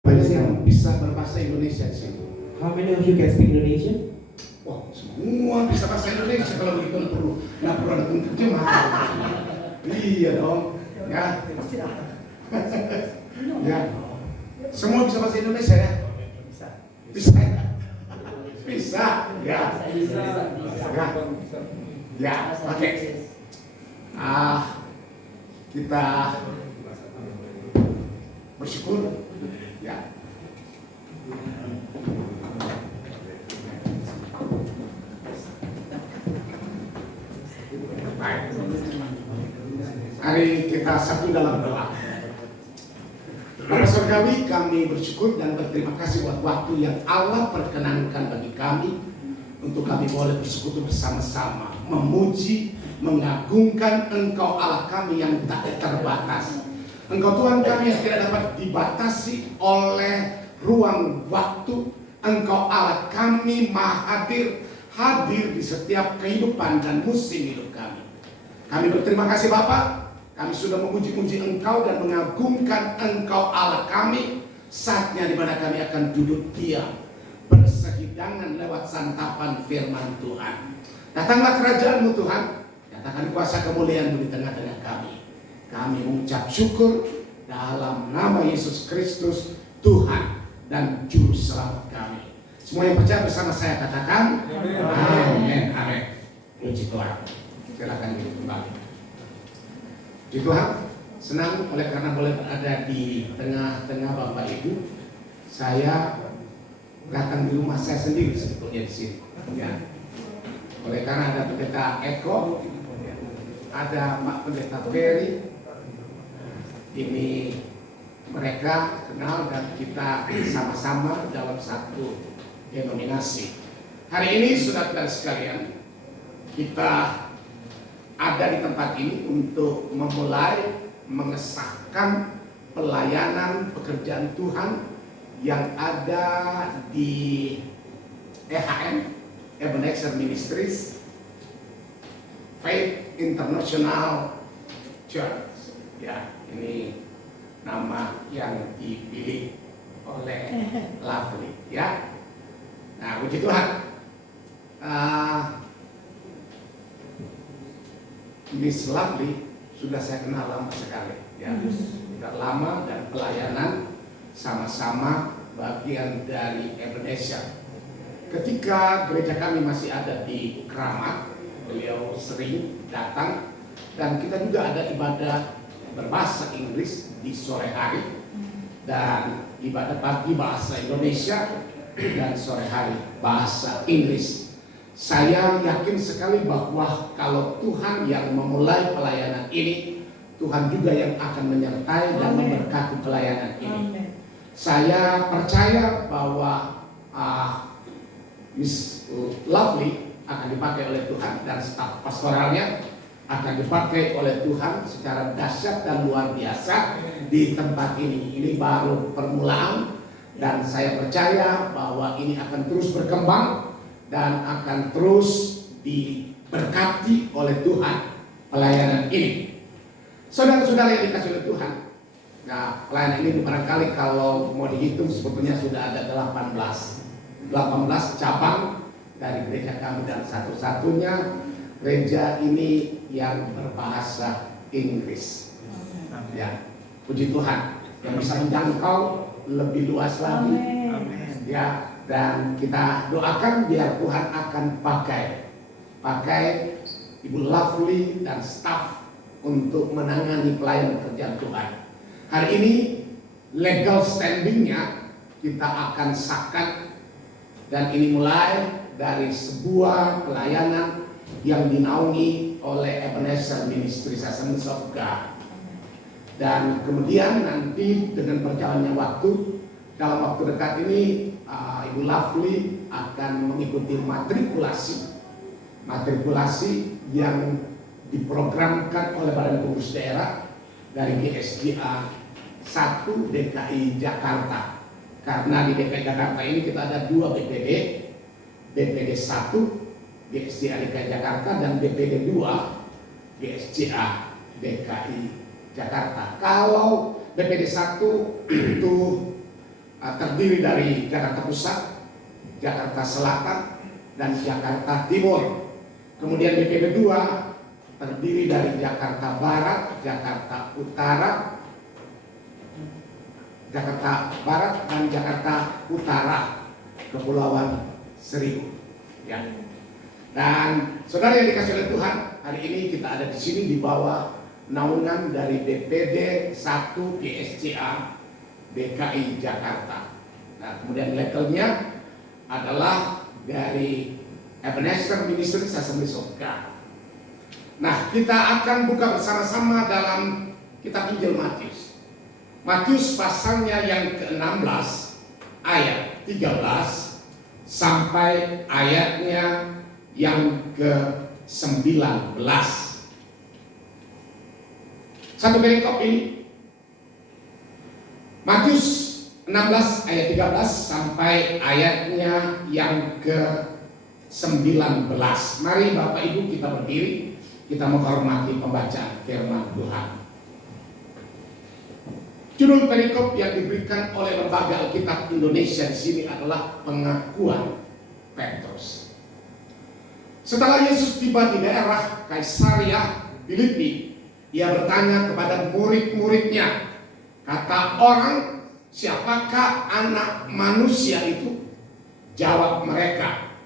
Banyak yang bisa berbahasa Indonesia di sini. How many of you can speak Indonesian? Wah, semua bisa bahasa Indonesia. Kalau begitu nggak perlu ada penerjemah. Iya dong, ya. Ya, semua bisa bahasa Indonesia ya? Bisa ya? Bisa, ya. Ya, oke. Kita bersyukur, ya. Baik. Hari kita satu dalam doa. Bapa Surgawi, kami bersyukur dan berterima kasih buat waktu yang Allah perkenankan bagi kami untuk kami boleh bersekutu bersama-sama, memuji, mengagungkan Engkau Allah kami yang tak terbatas. Engkau Tuhan kami yang tidak dapat dibatasi oleh ruang waktu. Engkau Allah kami maha hadir di setiap kehidupan dan musim hidup kami. Kami berterima kasih Bapa. Kami sudah memuji-muji Engkau dan mengagungkan Engkau Allah kami. Saatnya di mana kami akan duduk diam bersehidangan lewat santapan firman Tuhan. Datanglah kerajaan-Mu Tuhan. Nyatakan kuasa kemuliaan-Mu di tengah-tengah kami. Kami mengucap syukur dalam nama Yesus Kristus Tuhan dan Juru Selamat kami. Semua yang percaya bersama saya katakan amin. Amin. Puji Tuhan. Silakan duduk kembali. Puji Tuhan, senang oleh karena boleh berada di tengah-tengah Bapak Ibu. Saya datang di rumah saya sendiri sebetulnya di sini. Ya. Oleh karena ada pendeta Eko, ada Pak Pendeta Ferry. Ini mereka kenal dan kita sama-sama dalam satu denominasi. Hari ini saudara-saudara sekalian, kita ada di tempat ini untuk memulai mengesahkan pelayanan pekerjaan Tuhan yang ada di EHM, Ebenezer Ministries, Faith International Church. Ya, ini nama yang dipilih oleh Lovely. Ya, nah puji Tuhan. Miss Lovely sudah saya kenal lama sekali, ya, sudah lama dan pelayanan sama-sama bagian dari Ebenezer. Ketika gereja kami masih ada di Kramat, beliau sering datang dan kita juga ada ibadah berbahasa Inggris di sore hari dan ibadah pagi bahasa Indonesia dan sore hari bahasa Inggris. Saya yakin sekali bahwa kalau Tuhan yang memulai pelayanan ini, Tuhan juga yang akan menyertai dan memberkati pelayanan ini. Amen. Saya percaya bahwa Miss Lovely akan dipakai oleh Tuhan dan staf pastoralnya akan dipakai oleh Tuhan secara dahsyat dan luar biasa di tempat ini. Ini baru permulaan dan saya percaya bahwa ini akan terus berkembang dan akan terus diberkati oleh Tuhan pelayanan ini. Saudara-saudara yang dikasih oleh Tuhan, nah pelayanan ini barangkali kalau mau dihitung sebetulnya sudah ada 18 cabang dari gereja kami dan satu-satunya gereja ini yang berbahasa Inggris. Ya, puji Tuhan yang bisa menjangkau lebih luas lagi. Amen. Ya. Dan kita doakan biar Tuhan akan pakai Ibu Lovely dan staf untuk menangani pelayanan pekerjaan Tuhan. Hari ini legal standingnya kita akan sahkan dan ini mulai dari sebuah pelayanan yang dinaungi oleh Ebenezer Ministries Assemblies of God. Dan kemudian nanti dengan berjalannya waktu, dalam waktu dekat ini Ibu Lovely akan mengikuti matrikulasi yang diprogramkan oleh Badan Pengurus Daerah dari GSGA 1 DKI Jakarta. Karena di DKI Jakarta ini kita ada 2 BPD, BPD 1 GSGA DKI Jakarta dan BPD 2 GSGA DKI Jakarta. Kalau BPD 1 itu terdiri dari Jakarta Pusat, Jakarta Selatan, dan Jakarta Timur. Kemudian DPD 2 terdiri dari Jakarta Barat, Jakarta Utara, dan Jakarta Utara, Kepulauan Seribu. Ya. Dan saudara yang dikasih oleh Tuhan, hari ini kita ada di sini di bawah naungan dari DPD 1 PSCA DKI Jakarta. Nah, kemudian levelnya adalah dari Ebenezer Ministries Assemblies of God. Nah, kita akan buka bersama-sama dalam kitab Injil Matius. Matius pasalnya yang ke-16 ayat 13 sampai ayatnya yang ke-19. Satu perikop ini Matius 16 ayat 13 sampai ayatnya yang ke-19. Mari Bapak Ibu kita berdiri, kita menghormati pembacaan firman Tuhan. Judul perikop yang diberikan oleh Lembaga Alkitab Indonesia di sini adalah pengakuan Petrus. Setelah Yesus tiba di daerah Kaisaria Filipi, ia bertanya kepada murid-muridnya, kata orang, siapakah anak manusia itu? Jawab mereka,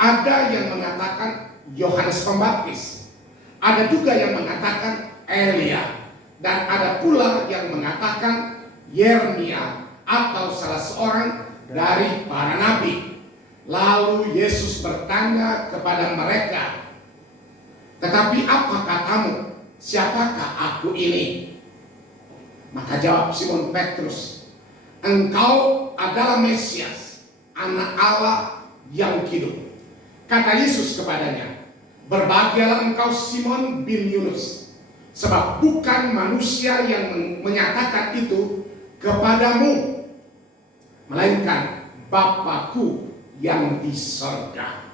ada yang mengatakan Yohanes Pembaptis, ada juga yang mengatakan Elia, dan ada pula yang mengatakan Yeremia atau salah seorang dari para nabi. Lalu Yesus bertanya kepada mereka, tetapi apa katamu? Siapakah aku ini? Maka jawab Simon Petrus, engkau adalah Mesias, anak Allah yang hidup. Kata Yesus kepadanya, berbahagialah engkau Simon bin Yunus, sebab bukan manusia yang menyatakan itu kepadamu, melainkan Bapa-Ku yang di sorga.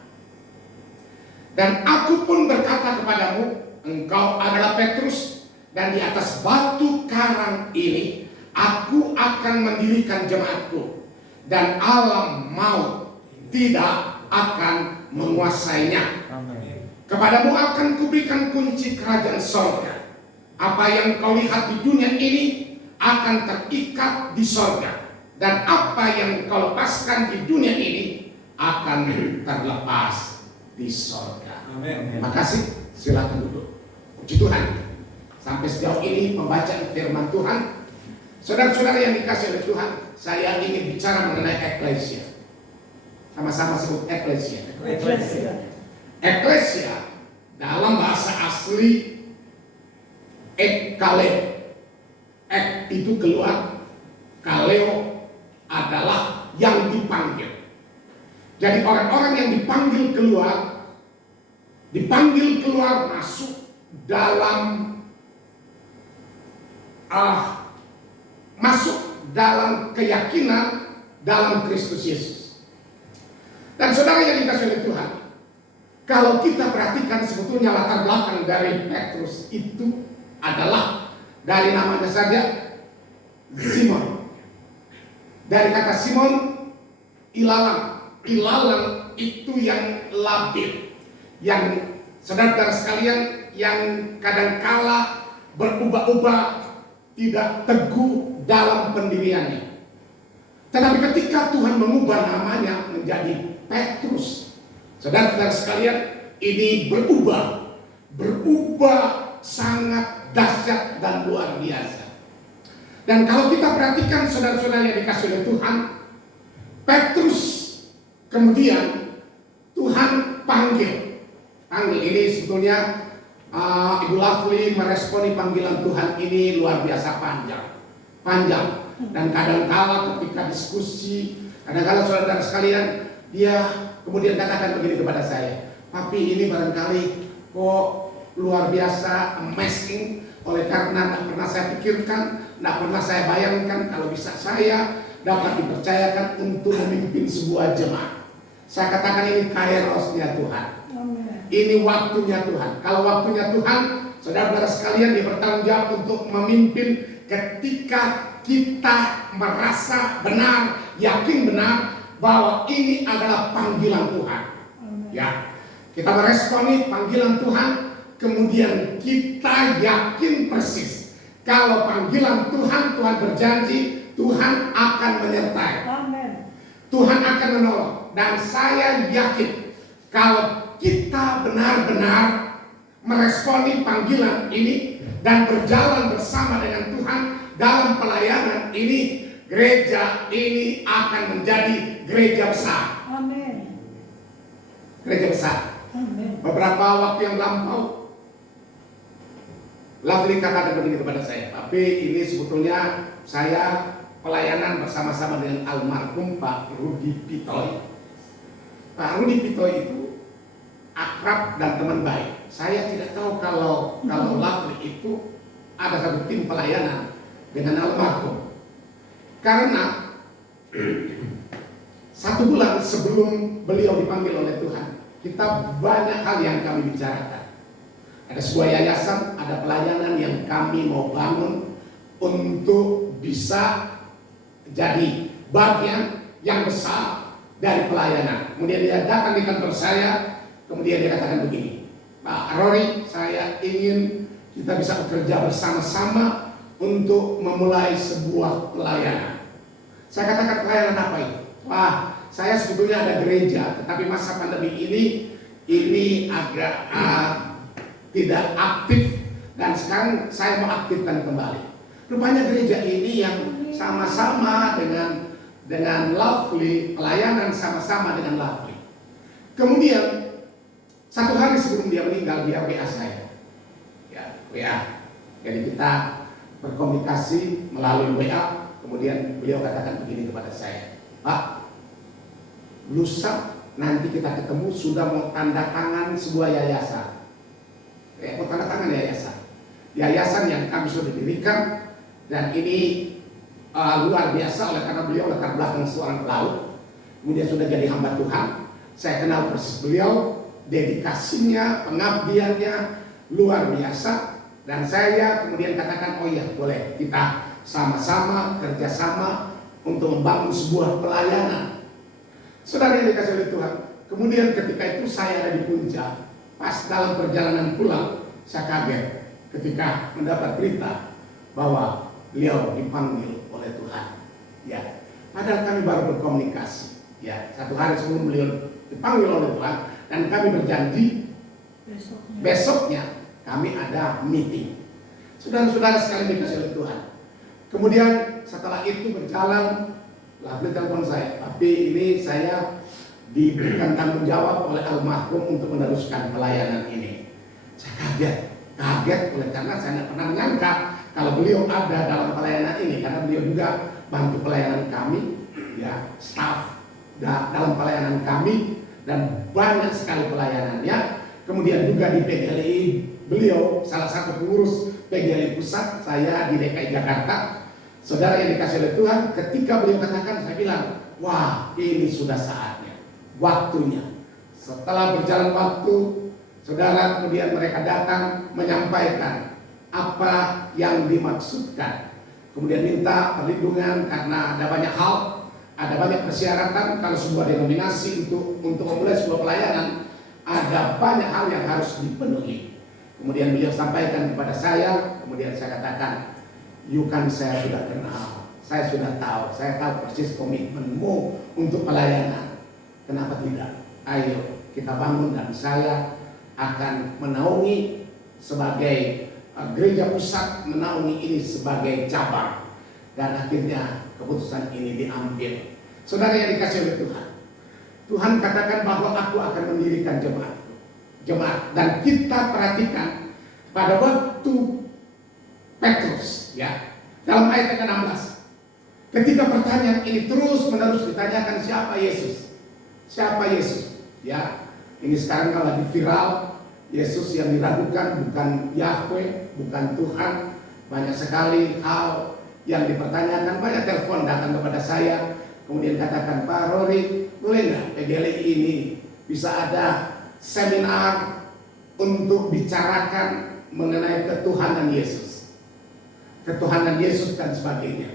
Dan aku pun berkata kepadamu, engkau adalah Petrus, dan di atas batu karang ini aku akan mendirikan jemaatku, dan alam maut tidak akan menguasainya. Kepadamu akan kuberikan kunci kerajaan sorga. Apa yang kau lihat di dunia ini akan terikat di sorga, dan apa yang kau lepaskan di dunia ini akan terlepas di sorga. Terima kasih. Silakan duduk. Puji Tuhan. Sampai sejauh ini pembacaan firman Tuhan. Saudara-saudara yang dikasih oleh Tuhan, saya ingin bicara mengenai eklesia. Sama-sama sebut eklesia. Eklesia dalam bahasa asli ekkaleo. Ek itu keluar, kaleo adalah yang dipanggil. Jadi orang-orang yang dipanggil keluar masuk dalam keyakinan dalam Kristus Yesus. Dan saudara yang dikasihi oleh Tuhan, kalau kita perhatikan sebetulnya latar belakang dari Petrus itu adalah dari namanya saja Simon. Dari kata Simon, ilalang. Ilalang itu yang labil, yang saudara sekalian yang kadangkala berubah-ubah, tidak teguh dalam pendiriannya. Tetapi ketika Tuhan mengubah namanya menjadi Petrus, saudara-saudara sekalian, ini berubah sangat dahsyat dan luar biasa. Dan kalau kita perhatikan saudara-saudara yang dikasih oleh Tuhan, Petrus kemudian Tuhan panggil ini sebetulnya Ibu Lovely meresponi panggilan Tuhan ini luar biasa panjang. Dan kadang-kala ketika diskusi, kadang-kala saudara sekalian, dia kemudian katakan begini kepada saya, tapi ini barangkali kok luar biasa amazing, oleh karena tidak pernah saya pikirkan, tidak pernah saya bayangkan kalau bisa saya dapat dipercayakan untuk memimpin sebuah jemaat. Saya katakan ini kairosnya Tuhan. Ini waktunya Tuhan. Kalau waktunya Tuhan, saudara-saudara sekalian, dia bertanggung jawab untuk memimpin ketika kita merasa benar, yakin benar bahwa ini adalah panggilan Tuhan. Ya, kita meresponi panggilan Tuhan, kemudian kita yakin persis kalau panggilan Tuhan, Tuhan berjanji Tuhan akan menyertai. Tuhan akan menolong. Dan saya yakin kalau kita benar-benar meresponi panggilan ini dan berjalan bersama dengan Tuhan dalam pelayanan ini, gereja ini akan menjadi gereja besar. Amin. Gereja besar. Amin. Beberapa waktu yang lampau, Lovely katakan begini kepada saya, tapi ini sebetulnya saya pelayanan bersama-sama dengan almarhum Pak Rudi Pitoy. Pak Rudi Pitoy itu akrab dan teman baik. Saya tidak tahu kalau Lovely itu ada satu tim pelayanan dengan almarhum. Karena 1 bulan sebelum beliau dipanggil oleh Tuhan, kita banyak hal yang kami bicarakan. Ada sebuah yayasan, ada pelayanan yang kami mau bangun untuk bisa jadi bagian yang besar dari pelayanan. Kemudian dia datang di kantor saya, kemudian dia katakan begini, Pak Rory, saya ingin kita bisa bekerja bersama-sama untuk memulai sebuah pelayanan. Saya katakan, pelayanan apa itu? Wah, saya sebetulnya ada gereja, tetapi masa pandemi ini agak tidak aktif, dan sekarang saya mau aktifkan kembali. Rupanya gereja ini yang sama-sama dengan Lovely, pelayanan sama-sama dengan Lovely. Kemudian 1 hari sebelum dia meninggal, dia WA saya. Ya, WA. Jadi kita berkomunikasi melalui WA. Kemudian beliau katakan begini kepada saya, Pak, lusa nanti kita ketemu, sudah mau tanda tangan sebuah yayasan. Mau tanda tangan yayasan yang kami sudah dirikan, dan ini luar biasa oleh karena beliau latar belakang seorang pelaut, kemudian sudah jadi hamba Tuhan. Saya kenal persis beliau, dedikasinya, pengabdiannya luar biasa, dan saya kemudian katakan, oh iya boleh kita sama-sama kerjasama untuk membangun sebuah pelayanan. Saudara yang dikasih oleh Tuhan, kemudian ketika itu saya ada di puncak. Pas dalam perjalanan pulang, saya kaget ketika mendapat berita bahwa beliau dipanggil oleh Tuhan. Ya, padahal kami baru berkomunikasi. Ya, 1 hari sebelum beliau dipanggil oleh Tuhan, dan kami berjanji besoknya kami ada meeting. Saudara-saudara sekalian dikasih oleh Tuhan. Kemudian setelah itu berjalan, Lovely telepon saya, tapi ini saya diberikan tanggung jawab oleh almarhum untuk meneruskan pelayanan ini. Saya kaget oleh karena saya tidak pernah menyangka kalau beliau ada dalam pelayanan ini, karena beliau juga bantu pelayanan kami, ya, staff dalam pelayanan kami, dan banyak sekali pelayanannya. Kemudian juga di PGLI beliau salah satu pengurus PGLI pusat, saya di DKI Jakarta. Saudara yang dikasih oleh Tuhan, ketika beliau katakan, saya bilang, wah, ini sudah saatnya, waktunya. Setelah berjalan waktu, saudara, kemudian mereka datang menyampaikan apa yang dimaksudkan. Kemudian minta perlindungan karena ada banyak hal, ada banyak persyaratan. Kalau sebuah denominasi untuk memulai sebuah pelayanan, ada banyak hal yang harus dipenuhi. Kemudian beliau sampaikan kepada saya, kemudian saya katakan, saya sudah kenal, saya sudah tahu, saya tahu persis komitmenmu untuk pelayanan. Kenapa tidak? Ayo kita bangun, dan saya akan menaungi sebagai gereja pusat, menaungi ini sebagai cabang. Dan akhirnya keputusan ini diambil. Saudara yang dikasih oleh Tuhan, Tuhan katakan bahwa aku akan mendirikan jemaat. Dan kita perhatikan pada waktu Petrus, ya, dalam ayat ke-16, ketika pertanyaan ini terus menerus ditanyakan, siapa Yesus? Siapa Yesus? Ya, ini sekarang kalau lagi viral, Yesus yang diragukan bukan Yahweh, bukan Tuhan. Banyak sekali hal yang dipertanyakan. Banyak telepon datang kepada saya, kemudian katakan, Pak Rory, boleh nggak PGLI ini bisa ada seminar untuk bicarakan mengenai ketuhanan Yesus, ketuhanan Yesus dan sebagainya.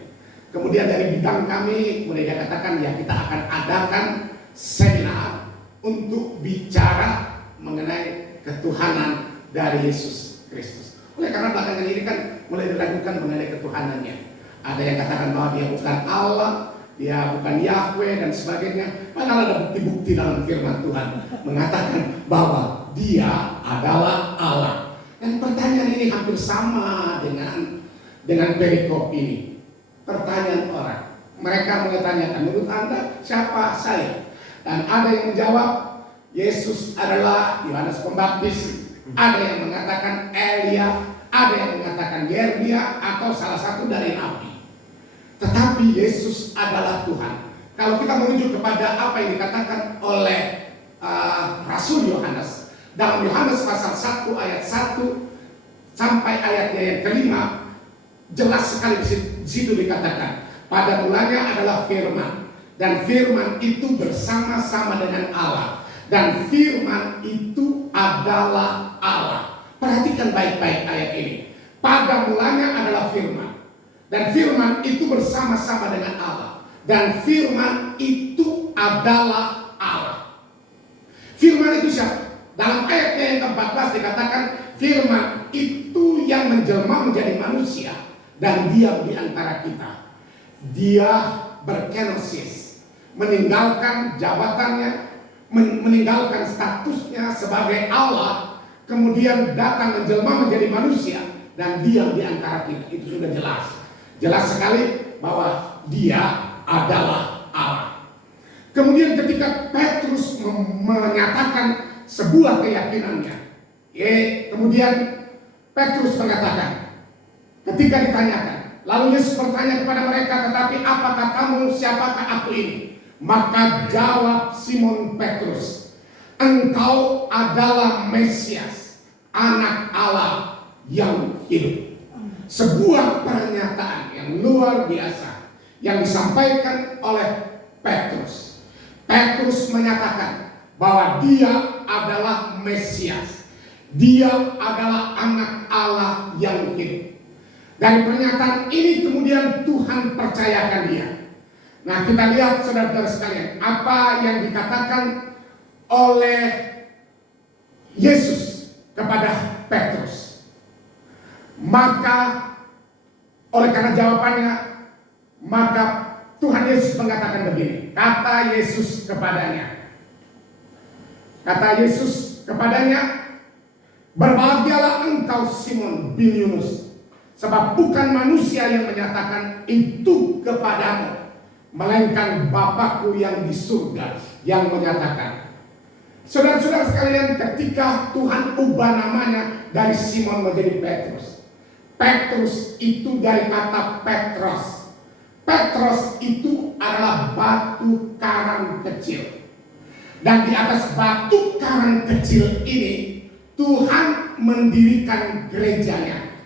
Kemudian dari bidang kami, kemudian dia katakan ya kita akan adakan seminar untuk bicara mengenai ketuhanan dari Yesus Kristus. Oleh karena belakangan ini kan mulai diragukan mengenai ketuhanannya. Ada yang katakan bahwa dia bukan Allah, dia bukan Yahweh dan sebagainya. Padahal ada bukti-bukti dalam firman Tuhan mengatakan bahwa dia adalah Allah. Dan pertanyaan ini hampir sama dengan perikop ini. Pertanyaan orang, mereka menanyakan, menurut Anda siapa saya? Dan ada yang menjawab, Yesus adalah Yohanes Pembaptis. Ada yang mengatakan Elia, ada yang mengatakan Yeremia atau salah satu dari nabi. Tetapi Yesus adalah Tuhan. Kalau kita merujuk kepada apa yang dikatakan oleh Rasul Yohanes dalam Yohanes pasal 1 ayat 1 sampai ayatnya yang kelima, jelas sekali di situ dikatakan, pada mulanya adalah firman, dan firman itu bersama-sama dengan Allah, dan firman itu adalah Allah. Perhatikan baik-baik ayat ini. Pada mulanya adalah firman, dan firman itu bersama-sama dengan Allah, dan firman itu adalah Allah. Firman itu siapa? Dalam ayatnya yang ke-14 dikatakan firman itu yang menjelma menjadi manusia dan diam di antara kita. Dia berkenosis, meninggalkan jabatannya, meninggalkan statusnya sebagai Allah, kemudian datang menjelma menjadi manusia dan diam di antara kita. Itu sudah jelas. Jelas sekali bahwa dia adalah Allah. Kemudian ketika Petrus menyatakan sebuah keyakinannya, kemudian Petrus mengatakan, ketika ditanyakan, lalu Yesus bertanya kepada mereka, tetapi apa katamu, siapakah aku ini? Maka jawab Simon Petrus, engkau adalah Mesias, anak Allah yang hidup. Sebuah pernyataan yang luar biasa yang disampaikan oleh Petrus. Petrus menyatakan bahwa dia adalah Mesias, dia adalah anak Allah yang hidup. Dari pernyataan ini kemudian Tuhan percayakan dia. Nah, kita lihat saudara-saudara sekalian, apa yang dikatakan oleh Yesus kepada Petrus. Maka oleh karena jawabannya, maka Tuhan Yesus mengatakan begini. Kata Yesus kepadanya, berbahagialah engkau Simon bin Yunus, sebab bukan manusia yang menyatakan itu kepadamu, melainkan Bapakku yang di surga yang menyatakan. Saudara-saudara sekalian, ketika Tuhan ubah namanya dari Simon menjadi Petrus. Petrus itu dari kata Petros. Petros itu adalah batu karang kecil. Dan di atas batu karang kecil ini Tuhan mendirikan gerejanya.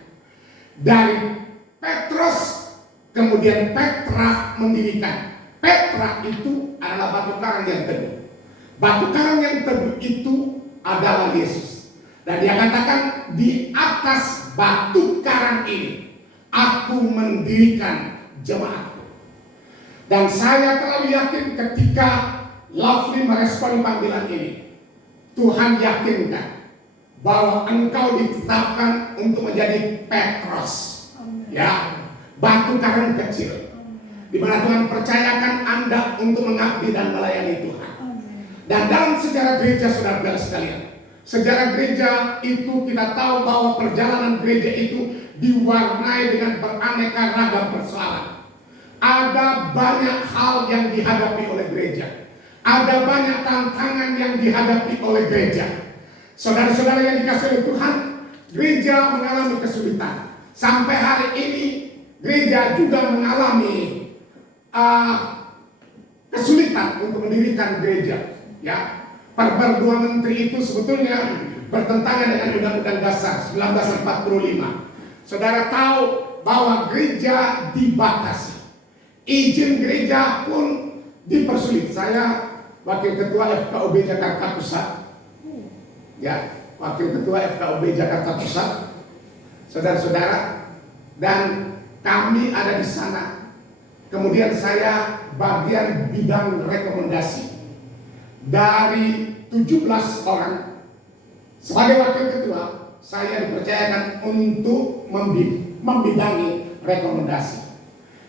Dari Petros kemudian Petra mendirikan. Petra itu adalah batu karang yang teguh. Batu karang yang teguh itu adalah Yesus. Dan dia katakan, di atas batu karang ini aku mendirikan jemaatku. Dan saya terlalu yakin ketika Lovely meresponi panggilan ini, Tuhan yakinkan bahwa engkau ditetapkan untuk menjadi Petros, ya, batu karang kecil, di mana Tuhan percayakan Anda untuk mengabdi dan melayani Tuhan. Dan dalam sejarah gereja, saudara-saudara sekalian, sejarah gereja itu kita tahu bahwa perjalanan gereja itu diwarnai dengan beraneka ragam persoalan. Ada banyak hal yang dihadapi oleh gereja. Ada banyak tantangan yang dihadapi oleh gereja. Saudara-saudara yang dikasihi oleh Tuhan, gereja mengalami kesulitan. Sampai hari ini gereja juga mengalami kesulitan untuk mendirikan gereja. Ya, Perber 2 Menteri itu sebetulnya bertentangan dengan Undang-Undang Dasar 1945. Saudara tahu bahwa gereja dibatasi. Izin gereja pun dipersulit. Saya Wakil Ketua FKUB Jakarta Pusat, ya, Wakil Ketua FKUB Jakarta Pusat, saudara-saudara, dan kami ada di sana Kemudian saya bagian bidang rekomendasi. Dari 17 orang, sebagai wakil ketua, saya dipercayakan untuk membidangi rekomendasi.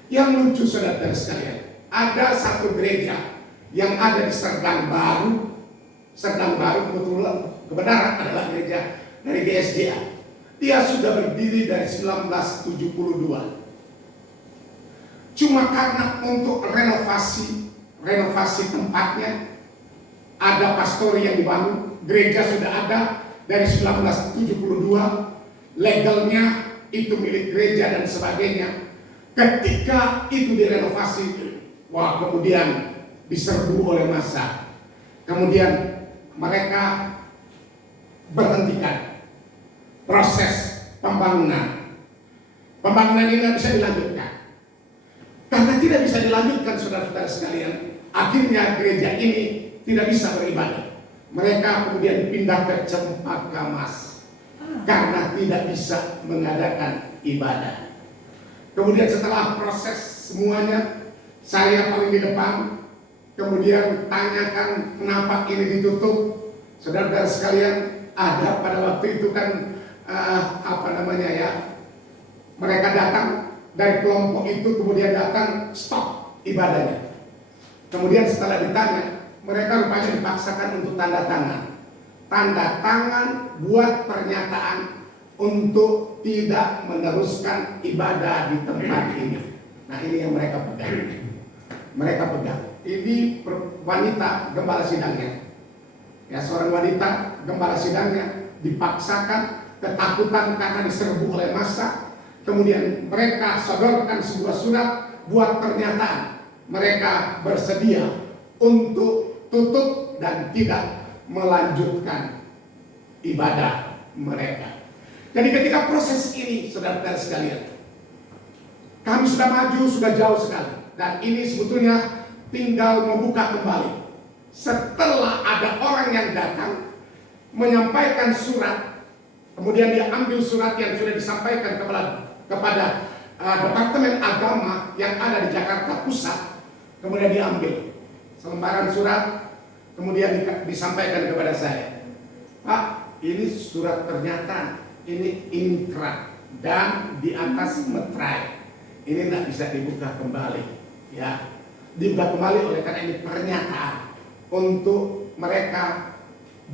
Yang lucu saudara sekalian, ada satu gereja yang ada di Serdang Baru. Serdang Baru kebenaran adalah gereja dari GSDA. Dia sudah berdiri dari 1972. Cuma karena untuk renovasi tempatnya, ada pastori yang dibangun, gereja sudah ada dari 1972, legalnya itu milik gereja dan sebagainya. Ketika itu direnovasi, wah, kemudian diserbu oleh massa. Kemudian mereka berhentikan proses pembangunan. Pembangunan ini tidak bisa dilanjutkan. Karena tidak bisa dilanjutkan, saudara-saudara sekalian, akhirnya gereja ini tidak bisa beribadah. Mereka kemudian pindah ke Cempaka Mas karena tidak bisa mengadakan ibadah. Kemudian setelah proses semuanya, saya paling di depan. Kemudian tanyakan kenapa ini ditutup. Saudara-saudara sekalian, ada pada waktu itu kan mereka datang dari kelompok itu, kemudian datang stop ibadahnya. Kemudian setelah ditanya, mereka rupanya dipaksakan untuk tanda tangan buat pernyataan untuk tidak meneruskan ibadah di tempat ini. Nah, ini yang mereka pegang. Ini wanita gembala sidangnya. Ya, seorang wanita gembala sidangnya dipaksakan, ketakutan karena diserbu oleh massa. Kemudian mereka sodorkan sebuah surat buat pernyataan. Mereka bersedia untuk tutup dan tidak melanjutkan ibadah mereka. Jadi ketika proses ini, saudara-saudara sekalian, kami sudah maju, sudah jauh sekali. Dan ini sebetulnya tinggal membuka kembali. Setelah ada orang yang datang menyampaikan surat, kemudian dia ambil surat yang sudah disampaikan kepada Departemen Agama yang ada di Jakarta Pusat. Kemudian diambil selembaran surat, kemudian disampaikan kepada saya, Pak, ini surat pernyataan, ini inkra dan di atas meterai, ini tidak bisa dibuka kembali, ya, dibuka kembali oleh karena ini pernyataan untuk mereka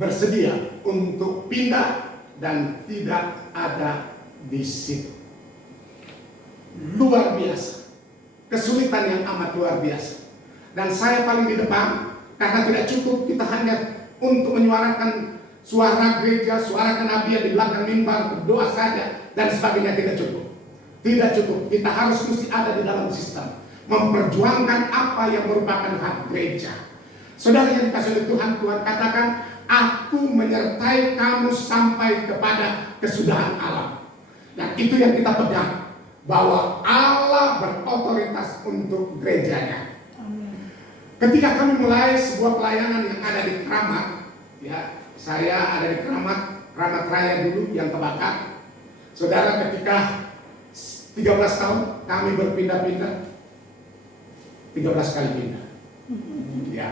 bersedia untuk pindah dan tidak ada di situ. Luar biasa, kesulitan yang amat luar biasa. Dan saya paling di depan karena tidak cukup kita hanya untuk menyuarakan suara gereja, suara kenabian di belakang mimbar, berdoa saja dan sebagainya, tidak cukup. Tidak cukup, kita harus mesti ada di dalam sistem, memperjuangkan apa yang merupakan hak gereja. Saudara yang dikasihi oleh Tuhan, Tuhan katakan, aku menyertai kamu sampai kepada kesudahan alam. Nah, itu yang kita pegang, bahwa Allah berotoritas untuk gerejanya. Ketika kami mulai sebuah pelayanan yang ada di Keramat, ya, saya ada di Keramat Raya dulu yang terbakar. Saudara, ketika 13 tahun kami berpindah-pindah, 13 kali pindah. Ya,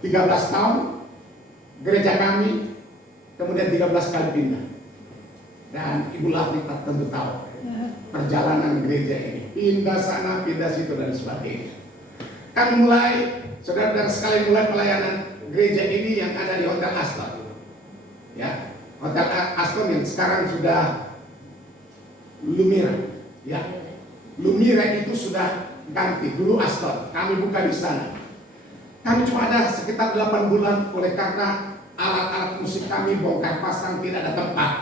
13 tahun gereja kami, kemudian 13 kali pindah. Dan Ibu Lafri tentu tahu perjalanan gereja ini, pindah sana, pindah situ dan sebagainya. Kami mulai, saudara-saudara sekalian, mulai pelayanan gereja ini yang ada di Hotel Aston. Ya, Hotel Aston yang sekarang sudah Lumira. Ya, Lumira itu sudah ganti, dulu Aston. Kami buka di sana. Kami cuma ada sekitar 8 bulan oleh karena alat-alat musik kami bongkar pasang, tidak ada tempat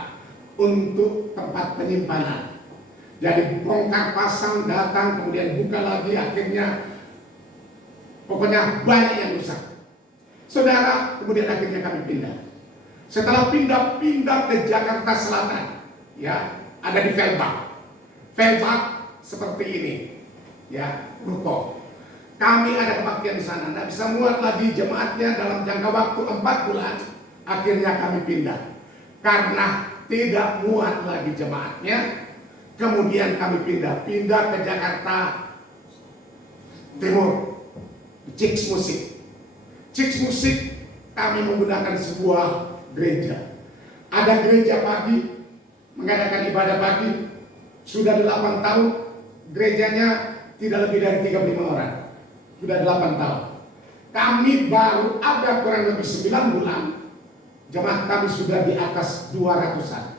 untuk tempat penyimpanan. Jadi bongkar pasang, datang, kemudian buka lagi, akhirnya pokoknya banyak yang rusak. Saudara, kemudian akhirnya kami pindah. Setelah pindah ke Jakarta Selatan, ya, ada di Velbach. Velbach seperti ini, ya, ruko. Kami ada kebaktian di sana, tidak bisa muat lagi jemaatnya dalam jangka waktu 4 bulan. Akhirnya kami pindah karena tidak muat lagi jemaatnya. Kemudian kami pindah ke Jakarta Timur, Chicks Musik. Chicks Musik kami menggunakan sebuah gereja. Ada gereja pagi, mengadakan ibadah pagi. Sudah 8 tahun, gerejanya tidak lebih dari 35 orang. Sudah 8 tahun. Kami baru ada kurang lebih 9 bulan, jemaat kami sudah di atas 200-an.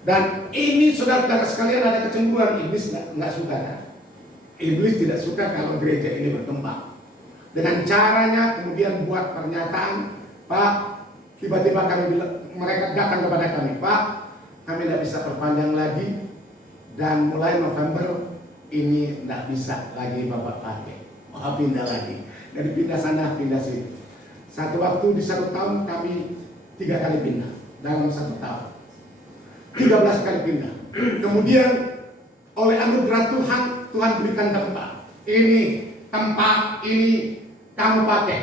Dan ini saudara-saudara sekalian ada kecemburuan. Iblis nggak suka kan? Iblis tidak suka kalau gereja ini berkembang. Dengan caranya kemudian buat pernyataan, Pak, tiba-tiba mereka datang kepada kami, Pak, kami tidak bisa perpanjang lagi, dan mulai November ini tidak bisa lagi Bapak pakai. Pindah lagi. Dari pindah sana, pindah sini. Satu waktu di 1 tahun kami 3 kali pindah dalam 1 tahun. 13 kali pindah. Kemudian oleh anugerah Tuhan, Tuhan berikan tempat. Ini tempat ini kamu pakai.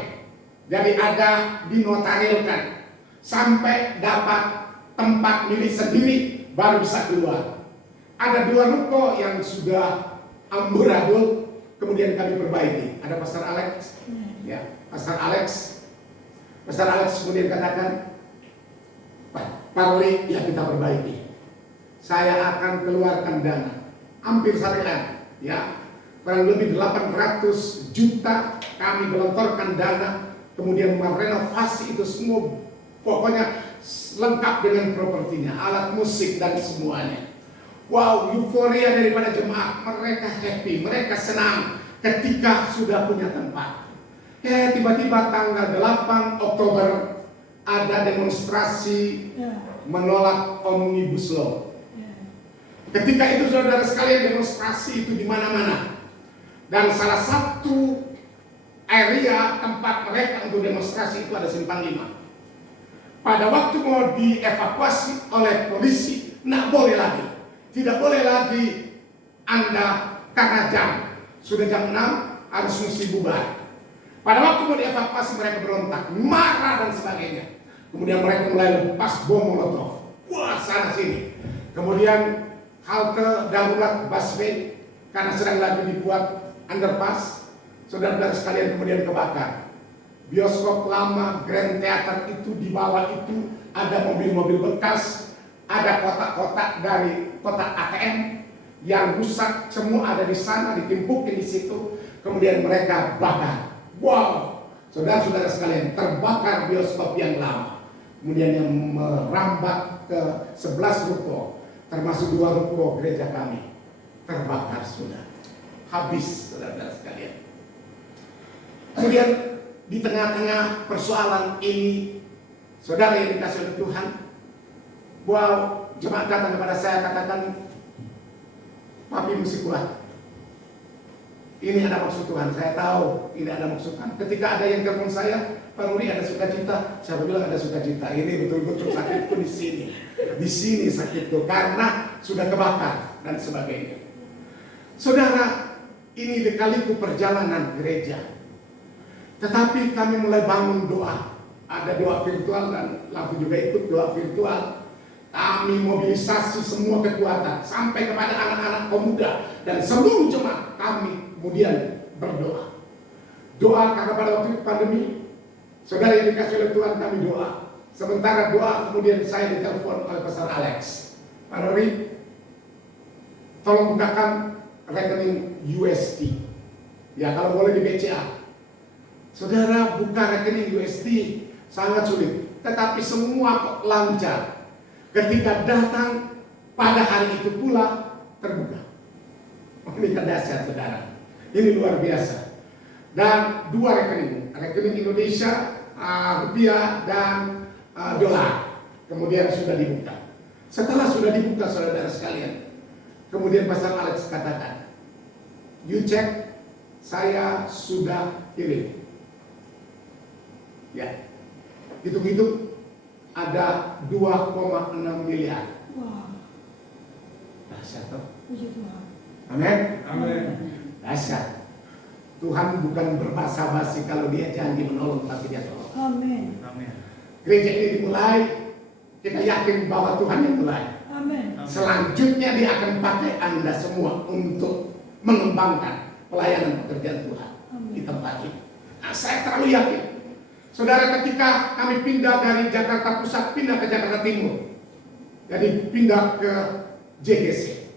Jadi ada dinotarilkan sampai dapat tempat milik sendiri baru bisa keluar. Ada 2 ruko yang sudah amburadul, kemudian kami perbaiki. Ada Pastor Alex, ya, Pastor Alex kemudian katakan, Pak Rory, ya kita perbaiki. Saya akan keluarkan dana, hampir syariat, ya, kurang lebih 800 juta kami gelontorkan dana, kemudian merenovasi itu semua, pokoknya lengkap dengan propertinya, alat musik dan semuanya. Wow, euforia daripada jemaat, mereka happy, mereka senang ketika sudah punya tempat. Tiba-tiba tanggal 8 Oktober ada demonstrasi menolak Omnibus Law. Ketika itu saudara sekalian, demonstrasi itu di mana-mana. Dan salah satu area tempat mereka untuk demonstrasi itu ada Simpang 5. Pada waktu mau dievakuasi oleh polisi, tidak boleh lagi. Tidak boleh lagi Anda karena jam. Sudah jam 6 harus mesti bubar. Pada waktu mau dievakuasi mereka berontak, marah dan sebagainya. Kemudian mereka mulai lepas bom molotov. Wah, sana sini. Kemudian halte darurat busway karena sedang lagi dibuat underpass. Saudara-saudara sekalian kemudian kebakar. Bioskop lama Grand Theater itu di bawah itu ada mobil-mobil bekas, ada kotak-kotak dari kotak ATM yang rusak, semua ada di sana, ditimpukin di situ. Kemudian mereka bakar. Wow, saudara-saudara sekalian, terbakar bioskop yang lama. Kemudian yang merambat ke 11 ruko, termasuk 2 ruko gereja kami, terbakar sudah. Habis, saudara-saudara sekalian. Kemudian di tengah-tengah persoalan ini, saudara yang dikasih oleh Tuhan, wow, jemaat datang kepada saya katakan, Papi mesti kuat. Ini ada maksud Tuhan, saya tahu ini ada maksud Tuhan. Ketika ada yang telepon saya, Pak Ruri ada sukacita, saya bilang ada sukacita. Ini betul-betul sakitku di sini sakitku karena sudah kebakar dan sebagainya. Saudara, ini dekaliku perjalanan gereja. Tetapi kami mulai bangun doa. Ada doa virtual dan Lafu juga ikut doa virtual. Kami mobilisasi semua kekuatan sampai kepada anak-anak pemuda dan seluruh jemaat kami kemudian berdoa. Doa karena pada waktu pandemi, saudara yang dikasih oleh Tuhan kami doa. Sementara doa kemudian saya ditelepon oleh Pastor Alex. Pak Rory, tolong bukakan rekening USD. Ya kalau boleh di BCA. Saudara buka rekening USD sangat sulit. Tetapi semua kok lancar. Ketika datang pada hari itu pula terbuka. Ini dahsyat saudara. Ini luar biasa. Dan 2 rekening, rekening Indonesia, rupiah dan dolar. Kemudian sudah dibuka. Setelah sudah dibuka saudara sekalian, kemudian Pastor Alex katakan, you check, saya sudah kirim. Ya, hitung-hitung ada 2,6 miliar. Wah. Dahsyat toh. Puji Tuhan. Amin. Amin. Dahsyat. Tuhan bukan berbasa-basi kalau dia janji menolong, tapi dia tolong. Amin. Amin. Gereja ini dimulai, kita yakin bahwa Tuhan yang mulai. Amin. Selanjutnya dia akan pakai Anda semua untuk mengembangkan pelayanan pekerjaan Tuhan di tempat ini. Nah, saya terlalu yakin. Saudara, ketika kami pindah dari Jakarta Pusat, pindah ke Jakarta Timur, jadi pindah ke JGC,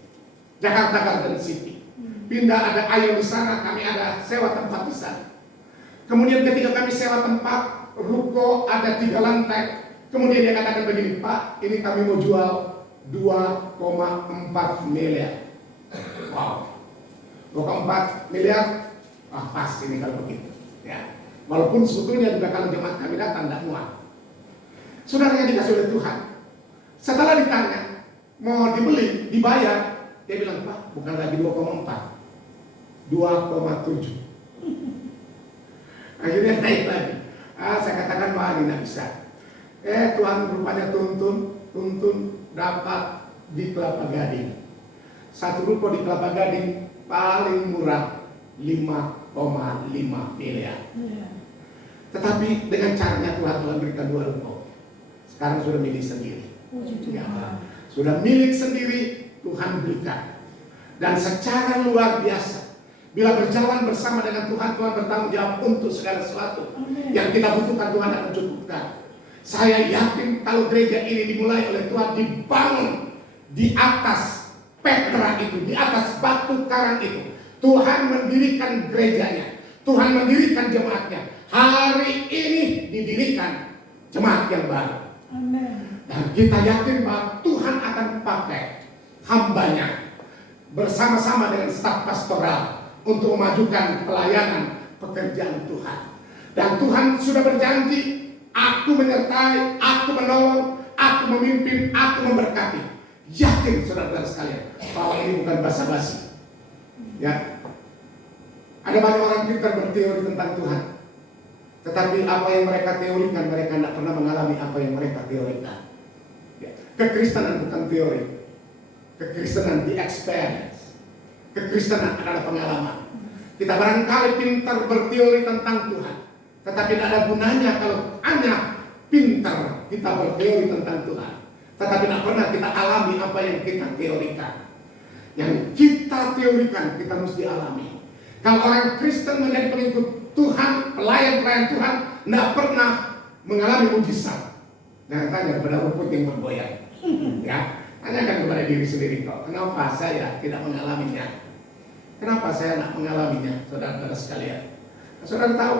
Jakarta Garden City. Pindah, ada Ayo di sana, kami ada sewa tempat di sana. Kemudian ketika kami sewa tempat, ruko ada 3 lantai. Kemudian dia katakan begini, Pak, ini kami mau jual 2,4 miliar. Wow, 2,4 miliar, pas ini kalau begitu. Ya. Walaupun sebetulnya juga kalau jemaat kami datang tidak muat. Saudara yang dikasih oleh Tuhan, setelah ditanya mau dibeli, dibayar, dia bilang, Pak, bukan lagi 2,4, 2,7. Akhirnya naik lagi. Saya katakan, Pak, ini tidak bisa. Tuhan rupanya tuntun dapat di Kelapa Gading. Satu ruko di Kelapa Gading paling murah 5,5 miliar. Tetapi dengan caranya Tuhan berikan 2 ruko. Sekarang sudah milik sendiri. Ya, sudah milik sendiri, Tuhan berikan. Dan secara luar biasa, bila berjalan bersama dengan Tuhan, Tuhan bertanggung jawab untuk segala sesuatu yang kita butuhkan. Tuhan akan cukupkan. Saya yakin kalau gereja ini dimulai oleh Tuhan, dibangun di atas Petra itu, di atas batu karang itu, Tuhan mendirikan gerejanya, Tuhan mendirikan jemaatnya. Hari ini didirikan jemaat yang baru. Amen. Dan kita yakin bahwa Tuhan akan pakai hambanya bersama-sama dengan staf pastoral untuk memajukan pelayanan pekerjaan Tuhan. Dan Tuhan sudah berjanji, aku menyertai, aku menolong, aku memimpin, aku memberkati. Yakin saudara-saudara sekalian bahwa ini bukan basa-basi. Ya. Ada banyak orang pintar berteori tentang Tuhan, tetapi apa yang mereka teorikan, mereka tidak pernah mengalami apa yang mereka teorikan. Ya. Kekristenan bukan teori. Kekristenan di experience. Kekristenan adalah pengalaman. Kita barangkali pintar berteori tentang Tuhan, tetapi tidak ada gunanya kalau hanya pintar kita berteori tentang Tuhan, tetapi tidak pernah kita alami apa yang kita teorikan. Yang kita teorikan, kita mesti alami. Kalau orang Kristen menjadi pengikut Tuhan, pelayan-pelayan Tuhan, tidak pernah mengalami mujizat. Jangan tanya kepada rumput yang bergoyang. Ya, tanyakan kepada diri sendiri kok, kenapa saya tidak mengalaminya? Kenapa saya tidak mengalaminya, saudara-saudara sekalian? Saudara tahu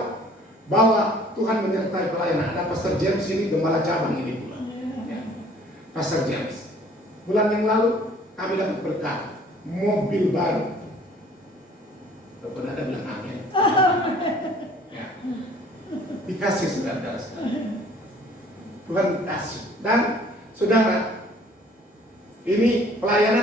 bahwa Tuhan menyertai pelayanan. Ada Pastor James ini, gembala cabang ini pula. Ya. Pastor James. Bulan yang lalu kami dapat berkat mobil baru. Benar ada bilang amin. Ya. Dikasih saudara-saudara sekalian. Tuhan kasih. Dan saudara, ini pelayanan